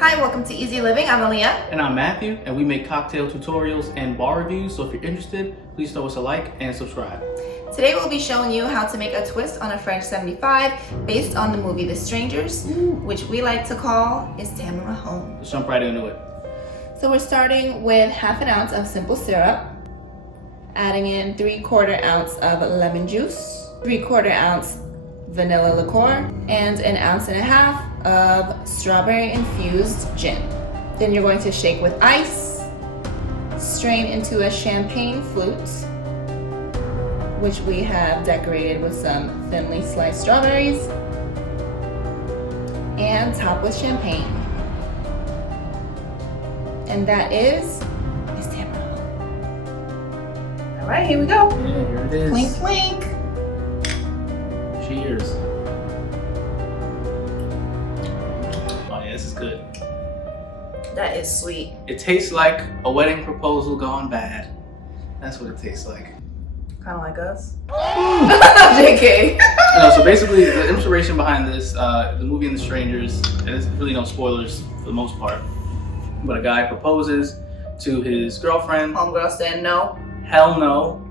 Hi, welcome to Easy Living. I'm Aaliyah. And I'm Matthew, and we make cocktail tutorials and bar reviews, so if you're interested, please throw us a like and subscribe. Today we'll be showing you how to make a twist on a French 75 based on the movie The Strangers, which we like to call Is Tamara Home? Let's jump right into it. So we're starting with half an ounce of simple syrup, adding in 3/4 ounce of lemon juice, 3/4 ounce vanilla liqueur, and 1.5 ounces of strawberry-infused gin. Then you're going to shake with ice, strain into a champagne flute, which we have decorated with some thinly sliced strawberries, and top with champagne. And that is Tamara. All right, here we go. Yeah, here it is. Clink, clink. Cheers. Oh yeah, this is good. That is sweet. It tastes like a wedding proposal gone bad. That's what it tastes like. Kind of like us. JK. So basically, the inspiration behind this, the movie and The Strangers, and there's really no spoilers for the most part, but a guy proposes to his girlfriend. Homegirl said no. Hell no.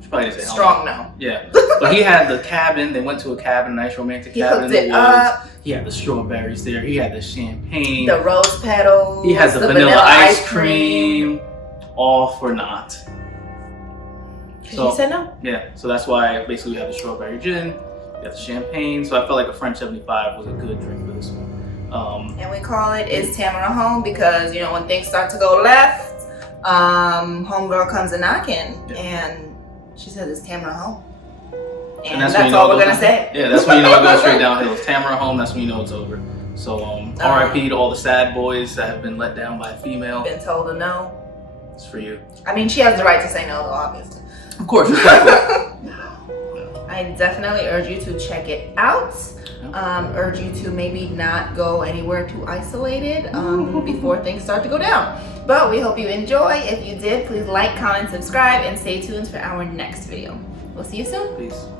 She probably didn't say hell Strong no. Yeah. But he had the cabin. They went to a cabin, a nice romantic cabin in the woods. Up. He had the strawberries there. He had the champagne. The rose petals. He has the vanilla ice cream. All for naught. So, he said no? Yeah. So that's why basically we have the strawberry gin. We have the champagne. So I felt like a French 75 was a good drink for this one. And we call it Is Tamara Home? Because, you know, when things start to go left, homegirl comes a knocking, and she says, "Is Tamara home?" And that's all we're gonna say. Yeah, that's when you know it goes straight downhill. It's Tamara home, that's when you know it's over. So RIP to all the sad boys that have been let down by a female. Been told to no. It's for you. I mean, she has the right to say no, though, obviously. Of course, respectfully. I definitely urge you to check it out. Urge you to maybe not go anywhere too isolated before things start to go down. But we hope you enjoy. If you did, please like, comment, subscribe, and stay tuned for our next video. We'll see you soon. Peace.